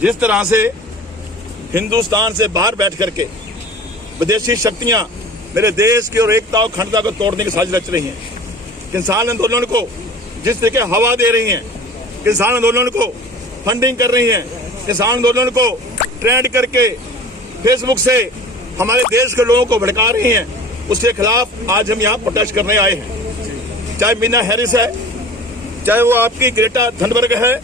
जिस तरह से हिंदुस्तान से बाहर बैठ करके विदेशी शक्तियां मेरे देश की और एकता और अखंडता को तोड़ने की साजिश रच रही हैं, किसान आंदोलन को जिस तरीके हवा दे रही हैं, किसान आंदोलन को फंडिंग कर रही हैं, किसान आंदोलन को ट्रेंड करके फेसबुक से हमारे देश के लोगों को भड़का रही हैं, उसके खिलाफ आज हम यहाँ प्रोटेस्ट करने आए हैं। चाहे मीना हैरिस है, चाहे वो आपकी ग्रेटा थनबर्ग है,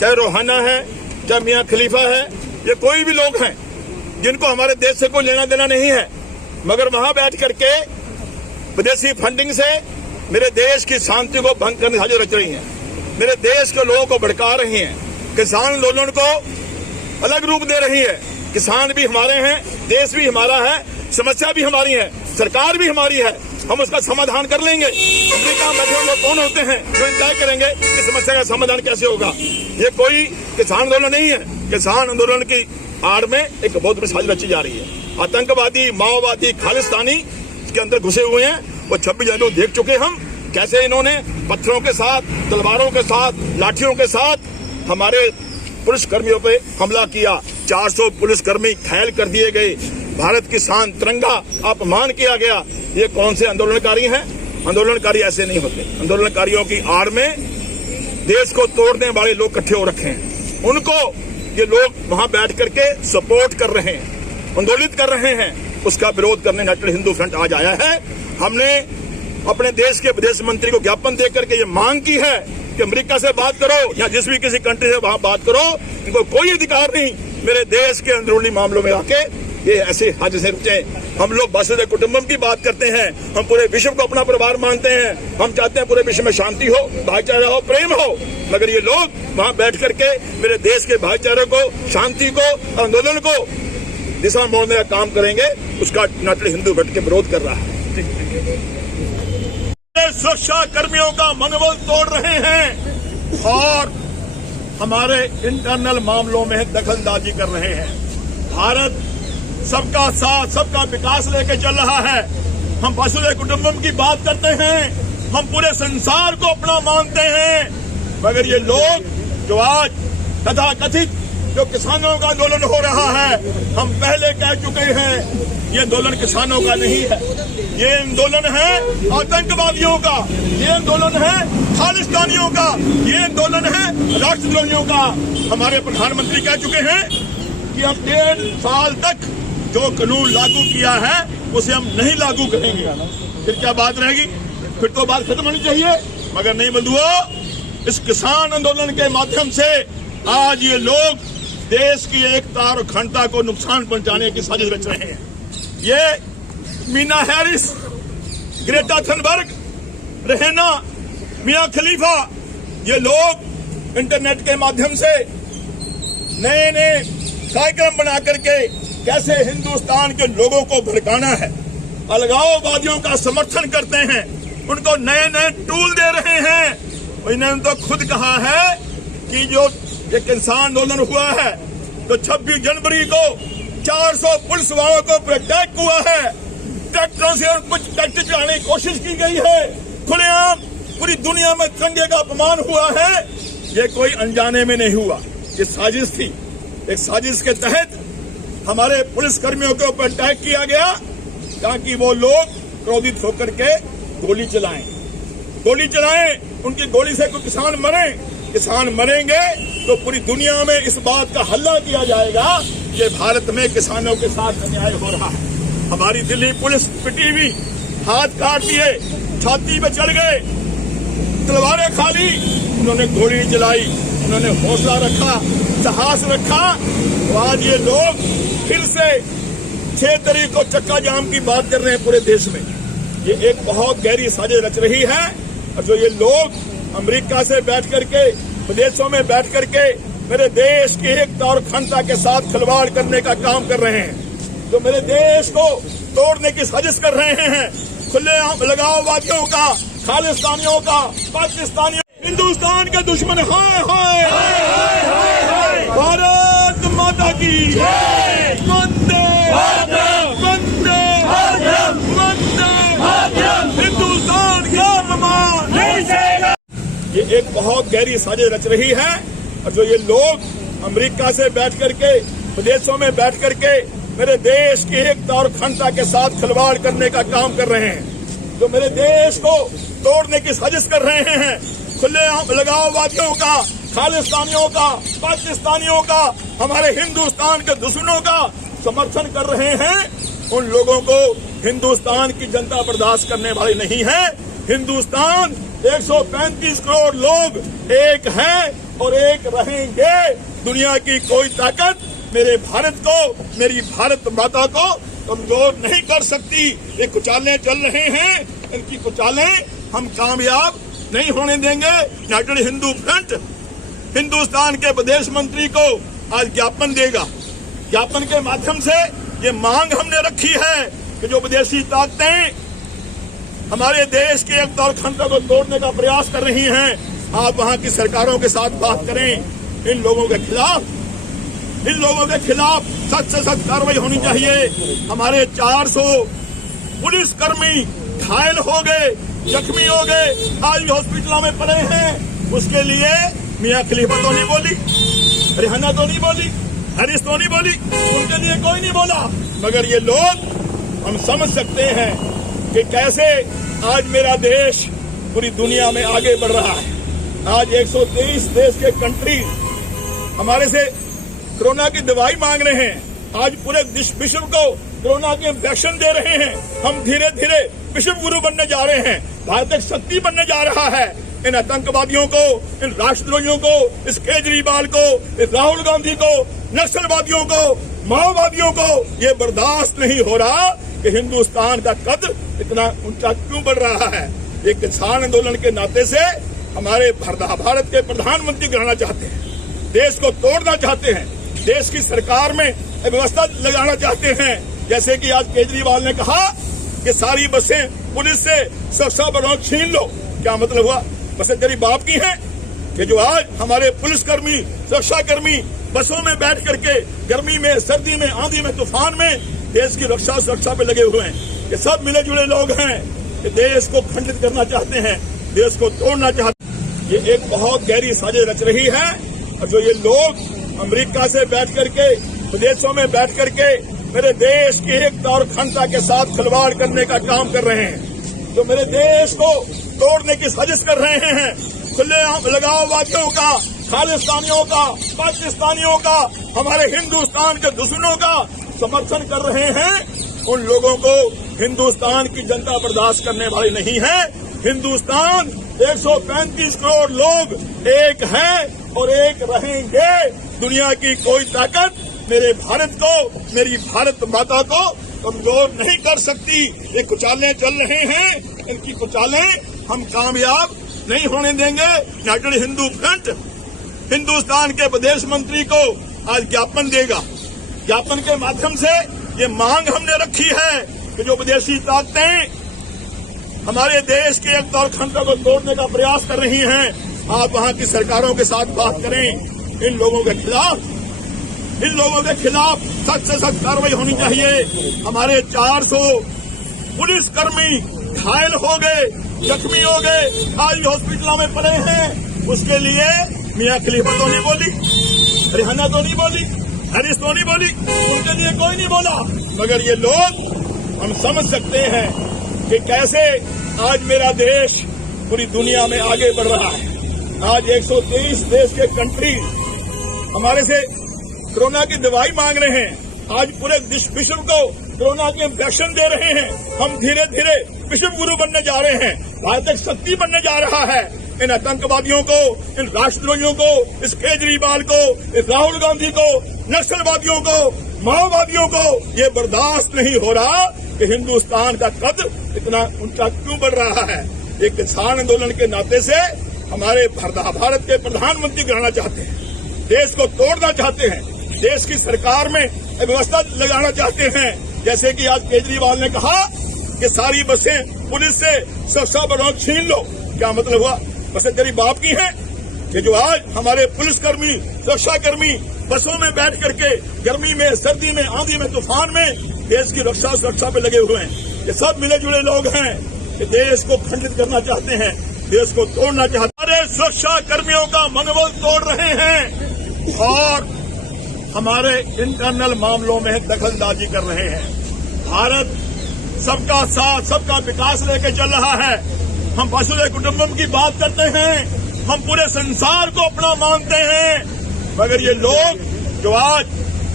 चाहे रोहाना है, चाहे मियां खलीफा है, ये कोई भी लोग हैं जिनको हमारे देश से कोई लेना देना नहीं है, मगर वहां बैठ करके विदेशी फंडिंग से मेरे देश की शांति को भंग करने की साजिश रच रही हैं, मेरे देश के लोगों को भड़का रही हैं, किसान आंदोलन को अलग रूप दे रही है। किसान भी हमारे हैं, देश भी हमारा है, समस्या भी हमारी है, सरकार भी हमारी है, हम उसका समाधान कर लेंगे। अमेरिका में बैठे लोग कौन होते हैं जो तय करेंगे कि समस्या का समाधान कैसे होगा? ये कोई किसान आंदोलन नहीं है। किसान आंदोलन की आड़ में एक बहुत बड़ी साजिश रची जा रही है। आतंकवादी, माओवादी, खालिस्तानी इसके अंदर घुसे हुए हैं। वो 26 जनवरी को देख चुके हम, कैसे इन्होंने पत्थरों के साथ, तलवारों के साथ, लाठियों के साथ हमारे पुलिसकर्मियों पे हमला किया। 400 पुलिसकर्मी घायल कर दिए गए, भारत की शान तिरंगा अपमान किया गया। ये कौन से आंदोलनकारी हैं? आंदोलनकारी ऐसे नहीं होते। आंदोलनकारियों की आड़ में देश को तोड़ने वाले लोग इकट्ठे हो रखे हैं, उनको ये लोग वहां बैठ करके सपोर्ट कर रहे हैं, आंदोलित कर रहे हैं। उसका विरोध करने नेशनल हिंदू फ्रंट आज आया है। हमने अपने देश के विदेश मंत्री को ज्ञापन देकर के ये मांग की है कि अमेरिका से बात करो या जिस भी किसी कंट्री से वहां बात करो, इनको कोई अधिकार नहीं मेरे देश के अंदरूनी मामलों में आके ये ऐसे हादसे रुचे। हम लोग वसुधैव कुटुंबकम की बात करते हैं, हम पूरे विश्व को अपना परिवार मानते हैं, हम चाहते हैं पूरे विश्व में शांति हो, भाईचारा हो, प्रेम हो, मगर ये लोग वहां बैठ करके मेरे देश के भाईचारे को, शांति को, आंदोलन को दिशा मोड़ने का काम करेंगे। उसका नेशनल हिंदू फ्रंट के विरोध कर रहा है। सुरक्षा कर्मियों का मनोबल तोड़ रहे हैं और हमारे इंटरनल मामलों में दखलंदाजी कर रहे हैं। भारत सबका साथ, सबका विकास लेके चल रहा है। हम वसुधैव कुटुंबकम की बात करते हैं, हम पूरे संसार को अपना मानते हैं, मगर ये लोग जो आज तथाकथित जो किसानों का आंदोलन हो रहा है, हम पहले कह चुके हैं, ये आंदोलन किसानों का नहीं है, ये आंदोलन है आतंकवादियों का, ये आंदोलन है खालिस्तानियों का, ये आंदोलन है राष्ट्रद्रोहियों का। हमारे प्रधानमंत्री कह चुके हैं कि हम 1.5 साल तक जो कानून लागू किया है उसे हम नहीं लागू करेंगे। फिर क्या बात रहेगी? फिर तो बात खत्म होनी चाहिए, मगर नहीं बंधुओं, इस किसान आंदोलन के माध्यम से आज ये लोग देश की एकता और अखंडता को नुकसान पहुंचाने की साजिश रच रहे हैं। ये Meena Harris, Greta Thunberg, Rihanna, Mia Khalifa, ये लोग इंटरनेट के माध्यम से नए नए कार्यक्रम बना करके कैसे हिंदुस्तान के लोगों को भड़काना है, अलगाववादियों का समर्थन करते हैं, उनको नए नए टूल दे रहे हैं। इन्होंने तो खुद कहा है कि जो ये किसान आंदोलन हुआ है तो 26 जनवरी को 400 पुलिस वालों को अटैक हुआ है, ट्रैक्टरों से कुछ ट्रैक्टर चलाने की कोशिश की गई है, खुलेआम पूरी दुनिया में तिरंगे का अपमान हुआ है। ये कोई अनजाने में नहीं हुआ, ये साजिश थी। एक साजिश के तहत हमारे पुलिस कर्मियों के ऊपर अटैक किया गया ताकि वो लोग क्रोधित होकर के गोली चलाएं, उनकी गोली से कोई किसान मरे। किसान मरेंगे तो पूरी दुनिया में इस बात का हल्ला किया जाएगा कि भारत में किसानों के साथ अन्याय हो रहा है। हमारी दिल्ली पुलिस पिटी हुई, हाथ काट दिए, छाती पे चढ़ गए, तलवारें खा ली, उन्होंने गोली नहीं चलाई, उन्होंने हौसला रखा, साहस रखा। तो आज ये लोग फिर से 6 तारीख को चक्का जाम की बात कर रहे हैं पूरे देश में। ये एक बहुत गहरी साजिश रच रही है और जो ये लोग अमेरिका से बैठ करके, विदेशों में बैठ करके मेरे देश की एकता और अखंडता के साथ खिलवाड़ करने का काम कर रहे हैं, जो मेरे देश को तोड़ने की साजिश कर रहे हैं, खुलेआम लगाववादियों का, खालिस्तानियों का, पाकिस्तानियों, हिंदुस्तान के दुश्मन। हाय हाय भारत माता की वंदे वंदे वंदे, हिंदुस्तान का अभिमान। ये एक बहुत गहरी साजिश रच रही है और जो ये लोग अमेरिका से बैठ करके, विदेशों में बैठ करके मेरे देश की एकता और अखंडता के साथ खिलवाड़ करने का काम कर रहे हैं, जो मेरे देश को तोड़ने की साजिश कर रहे हैं, खुलेआम लगाववादियों का, खालिस्तानियों का, पाकिस्तानियों का, हमारे हिंदुस्तान के दुश्मनों का समर्थन कर रहे हैं, उन लोगों को हिंदुस्तान की जनता बर्दाश्त करने वाली नहीं है। हिंदुस्तान 135 करोड़ लोग एक हैं और एक रहेंगे। दुनिया की कोई ताकत मेरे भारत को, मेरी भारत माता को कमजोर नहीं कर सकती। ये कुचालें चल रहे हैं, इनकी कुचालें हम कामयाब नहीं होने देंगे। यूनाइटेड हिंदू फ्रंट हिंदुस्तान के विदेश मंत्री को आज ज्ञापन देगा। ज्ञापन के माध्यम से ये मांग हमने रखी है कि जो विदेशी ताकतें हमारे देश के एकता और अखंडता को तोड़ने का प्रयास कर रही हैं, आप वहां की सरकारों के साथ बात करें। इन लोगों के खिलाफ सख्त से सख्त कार्रवाई होनी चाहिए। हमारे 400 पुलिसकर्मी घायल हो गए, जख्मी हो गए, आज भी हॉस्पिटलों में पड़े हैं। उसके लिए मियां खलीफा तो नहीं बोली, रिहाना तो नहीं बोली, हरीश तो नहीं बोली, उनके लिए कोई नहीं बोला। मगर ये लोग, हम समझ सकते हैं कि कैसे आज मेरा देश पूरी दुनिया में आगे बढ़ रहा है। आज 123 देश के कंट्री हमारे से कोरोना की दवाई मांग रहे हैं। आज पूरे विश्व को कोरोना के इंजेक्शन दे रहे हैं। हम धीरे धीरे विश्व गुरु बनने जा रहे हैं, भारत एक शक्ति बनने जा रहा है। इन आतंकवादियों को, इन राष्ट्रद्रोहियों को, इस केजरीवाल को, इस राहुल गांधी को, नक्सलवादियों को, माओवादियों को ये बर्दाश्त नहीं हो रहा कि हिंदुस्तान का कद इतना ऊंचा क्यों बढ़ रहा है। एक किसान आंदोलन के नाते से हमारे भारत के प्रधानमंत्री कराना चाहते हैं, देश को तोड़ना चाहते हैं, देश की सरकार में व्यवस्था लगाना चाहते हैं। जैसे कि आज केजरीवाल ने कहा कि सारी बसें पुलिस से सुरक्षा बलों छीन लो। क्या मतलब हुआ? बसें तेरी बाप की हैं कि जो आज हमारे पुलिसकर्मी, सुरक्षाकर्मी बसों में बैठ करके गर्मी में, सर्दी में, आंधी में, तूफान में देश की रक्षा सुरक्षा पे लगे हुए हैं। ये सब मिले जुले लोग हैं कि देश को खंडित करना चाहते हैं, देश को तोड़ना चाहते हैं। ये एक बहुत गहरी साजिश रच रही है। और जो ये लोग अमेरिका से बैठ करके, विदेशों में बैठ करके मेरे देश की एकता और अखंडता के साथ खिलवाड़ करने का काम कर रहे हैं, जो मेरे देश को तोड़ने की साजिश कर रहे हैं, खुलेआम लगाववादियों का, खालिस्तानियों का, पाकिस्तानियों का, हमारे हिंदुस्तान के दुश्मनों का समर्थन कर रहे हैं, उन लोगों को हिंदुस्तान की जनता बर्दाश्त करने वाली नहीं है। हिंदुस्तान 135 करोड़ लोग एक हैं और एक रहेंगे। दुनिया की कोई ताकत मेरे भारत को, मेरी भारत माता को कमजोर नहीं कर सकती। ये कुचालें चल रहे हैं, इनकी कुचालें हम कामयाब नहीं होने देंगे। यूनाइटेड हिंदू फ्रंट हिंदुस्तान के विदेश मंत्री को आज ज्ञापन देगा। ज्ञापन के माध्यम से ये मांग हमने रखी है कि जो विदेशी ताकतें हमारे देश के एकता और अखंडता को तोड़ने का प्रयास कर रही हैं, आप वहां की सरकारों के साथ बात करें। इन लोगों के खिलाफ सख्त से सख्त कार्रवाई होनी चाहिए। हमारे 400 पुलिसकर्मी घायल हो गए, जख्मी हो गए, आज भी हॉस्पिटलों में पड़े हैं। उसके लिए मियां खलीफा तो नहीं बोली, रिहाना तो नहीं बोली, हरीश तो नहीं बोली, उनके लिए कोई नहीं बोला। मगर ये लोग, हम समझ सकते हैं कि कैसे आज मेरा देश पूरी दुनिया में आगे बढ़ रहा है। आज 123 देश के कंट्री हमारे से कोरोना की दवाई मांग रहे हैं। आज पूरे विश्व को कोरोना के इंजेक्शन दे रहे हैं। हम धीरे धीरे विश्व गुरु बनने जा रहे हैं, भारत एक शक्ति बनने जा रहा है। इन आतंकवादियों को, इन राष्ट्रद्रोहियों को, इस केजरीवाल को, इस राहुल गांधी को, नक्सलवादियों को, माओवादियों को ये बर्दाश्त नहीं हो रहा कि हिंदुस्तान का कद इतना ऊंचा क्यों बढ़ रहा है। एक किसान आंदोलन के नाते से हमारे भारत के प्रधानमंत्री कराना चाहते हैं, देश को तोड़ना चाहते हैं, देश की सरकार में व्यवस्था लगाना चाहते हैं। जैसे कि आज केजरीवाल ने कहा कि सारी बसें पुलिस से सुरक्षा बलों छीन लो। क्या मतलब हुआ? बसें तेरी बाप की हैं कि जो आज हमारे पुलिसकर्मी, सुरक्षाकर्मी बसों में बैठ करके गर्मी में, सर्दी में, आंधी में, तूफान में देश की रक्षा सुरक्षा पे लगे हुए हैं। ये सब मिले जुले लोग हैं कि देश को खंडित करना चाहते हैं, देश को तोड़ना चाहते हैं। हमारे सुरक्षा कर्मियों का मनोबल तोड़ रहे हैं और हमारे इंटरनल मामलों में दखलंदाजी कर रहे हैं। भारत सबका साथ, सबका विकास लेके चल रहा है। हम वसुधैव कुटुंबकम की बात करते हैं, हम पूरे संसार को अपना मानते हैं, मगर ये लोग जो आज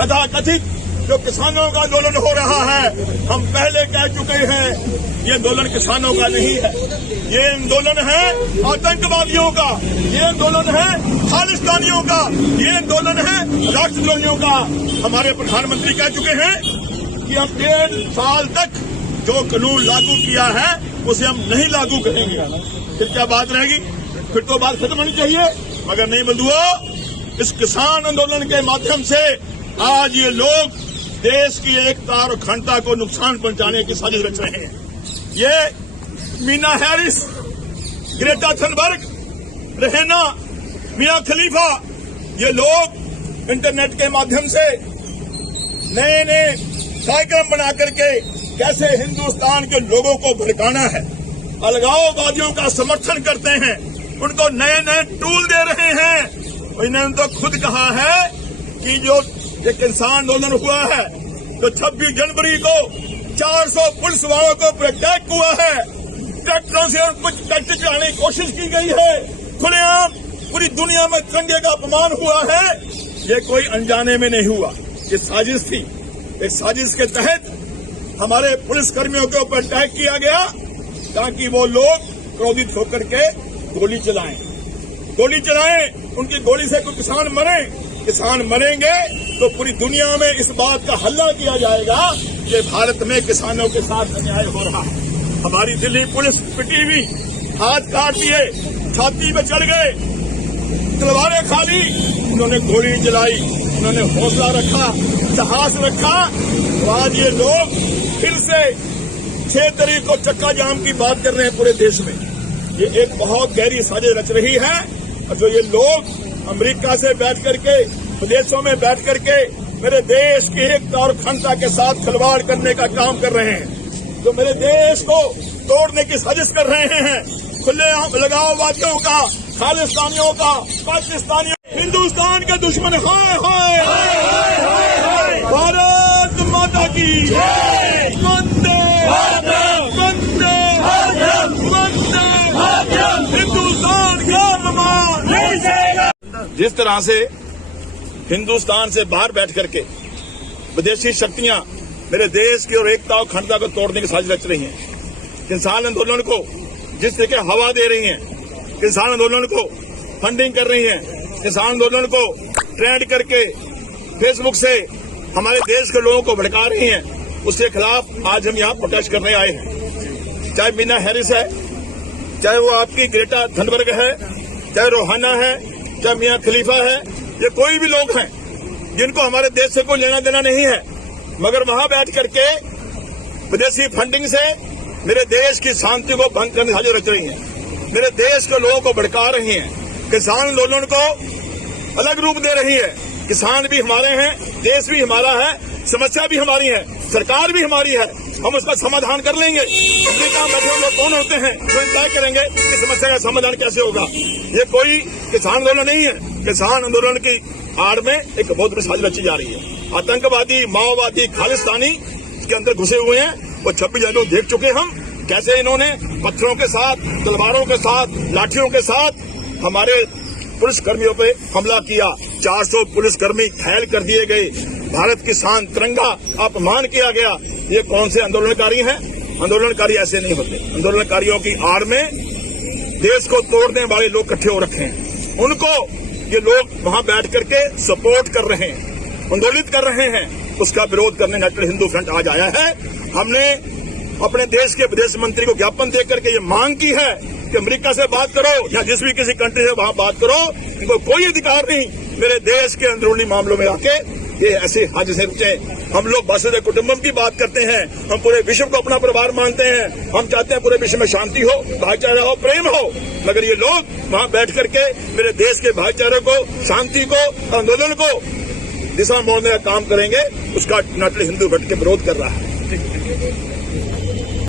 तथाकथित जो किसानों का आंदोलन हो रहा है, हम पहले कह चुके हैं, ये आंदोलन किसानों का नहीं है, ये आंदोलन है आतंकवादियों का, ये आंदोलन है खालिस्तानियों का, ये आंदोलन है राष्ट्रद्रोहियों का। हमारे प्रधानमंत्री कह चुके हैं कि हम 1.5 साल तक जो कानून लागू किया है उसे हम नहीं लागू करेंगे। फिर क्या बात रहेगी? फिर तो बात खत्म होनी चाहिए। मगर नहीं बंधुओं, इस किसान आंदोलन के माध्यम से आज ये लोग देश की एकता और अखंडता को नुकसान पहुंचाने की साजिश रच रहे हैं। ये Meena Harris, Greta Thunberg, Rihanna, Mia Khalifa, ये लोग इंटरनेट के माध्यम से नए नए कार्यक्रम बना करके कैसे हिंदुस्तान के लोगों को भड़काना है, अलगाववादियों का समर्थन करते हैं, उनको नए नए टूल दे रहे हैं। इन्होंने तो खुद कहा है कि जो ये किसान आंदोलन हुआ है तो 26 जनवरी को 400 पुलिस वालों को अटैक हुआ है, ट्रैक्टरों से और कुछ ट्रैक्टर चलाने की कोशिश की गई है, खुलेआम पूरी दुनिया में तिरंगे का अपमान हुआ है। ये कोई अनजाने में नहीं हुआ, ये साजिश थी। इस साजिश के तहत हमारे पुलिस कर्मियों के ऊपर अटैक किया गया ताकि वो लोग क्रोधित होकर के गोली चलाएं, उनकी गोली से कोई किसान मरे। किसान मरेंगे तो पूरी दुनिया में इस बात का हल्ला किया जाएगा कि भारत में किसानों के साथ अन्याय हो रहा है। हमारी दिल्ली पुलिस पिटी हुई, हाथ काट दिए, छाती में चढ़ गए, तलवारें खा ली, उन्होंने गोली चलाई, उन्होंने हौसला रखा, साहस रखा। तो आज ये लोग फिर से 6 तारीख को चक्का जाम की बात कर रहे हैं पूरे देश में। ये एक बहुत गहरी साजिश रच रही है। और जो ये लोग अमेरिका से बैठ करके, विदेशों में बैठ करके मेरे देश की एकता और अखंडता के साथ खिलवाड़ करने का काम कर रहे हैं, जो मेरे देश को तोड़ने की साजिश कर रहे हैं, खुलेआम लगाववादियों का, खालिस्तानियों का, पाकिस्तानियों, हिंदुस्तान के दुश्मन, हाय हाय भारत माता की वंदे वंदे वंदे, हिंदुस्तान का अभिमान। जिस तरह से हिंदुस्तान से बाहर बैठ करके विदेशी शक्तियां मेरे देश की और एकता और अखंडता को तोड़ने की साजिश रच रही हैं, किसान आंदोलन को जिस तरीके हवा दे रही हैं, किसान आंदोलन को फंडिंग कर रही हैं, किसान आंदोलन को ट्रेंड करके फेसबुक से हमारे देश के लोगों को भड़का रही हैं, उसके खिलाफ आज हम यहाँ प्रोटेस्ट करने आए हैं। चाहे मीना हैरिस है, चाहे वो आपकी ग्रेटा थनबर्ग है, चाहे रोहाना है, चाहे मियां खलीफा है, ये कोई भी लोग हैं जिनको हमारे देश से कोई लेना देना नहीं है, मगर वहां बैठ करके विदेशी फंडिंग से मेरे देश की शांति को भंग करने की साजिश रच रही हैं, मेरे देश के लोगों को भड़का रही हैं, किसान आंदोलन को अलग रूप दे रही है। किसान भी हमारे हैं, देश भी हमारा है, समस्या भी हमारी है, सरकार भी हमारी है, हम उसका समाधान कर लेंगे। अमेरिका में बैठे लोग कौन होते हैं जो तय करेंगे कि समस्या का समाधान कैसे होगा? ये कोई किसान आंदोलन नहीं है। किसान आंदोलन की आड़ में एक बहुत बड़ी साजिश रची जा रही है। आतंकवादी, माओवादी, खालिस्तानी इसके अंदर घुसे हुए हैं। वो 26 जनवरी देख चुके हम, कैसे इन्होंने पत्थरों के साथ, तलवारों के साथ, लाठियों के साथ हमारे पुलिस कर्मियों पे हमला किया। 400 पुलिसकर्मी घायल कर दिए गए, भारत की शान तिरंगा अपमान किया गया। ये कौन से आंदोलनकारी हैं? आंदोलनकारी ऐसे नहीं होते। आंदोलनकारियों की आड़ में देश को तोड़ने वाले लोग इकट्ठे हो रखे हैं, उनको ये लोग वहां बैठ करके सपोर्ट कर रहे हैं, आंदोलित कर रहे हैं। उसका विरोध करने नेशनल हिंदू फ्रंट आज आया है। हमने अपने देश के विदेश मंत्री को ज्ञापन देकर के ये मांग की है कि अमेरिका से बात करो या जिस भी किसी कंट्री से वहां बात करो, इनको कोई अधिकार नहीं मेरे देश के अंदरूनी मामलों में आके ये ऐसे हाजिर से रुचे। हम लोग वसुधैव कुटुंबकम की बात करते हैं, हम पूरे विश्व को अपना परिवार मानते हैं, हम चाहते हैं पूरे विश्व में शांति हो, भाईचारा हो, प्रेम हो, मगर ये लोग वहां बैठ करके मेरे देश के भाईचारे को, शांति को, आंदोलन को दिशा मोड़ने का काम करेंगे। उसका नेशनल हिंदू फ्रंट के विरोध कर रहा है।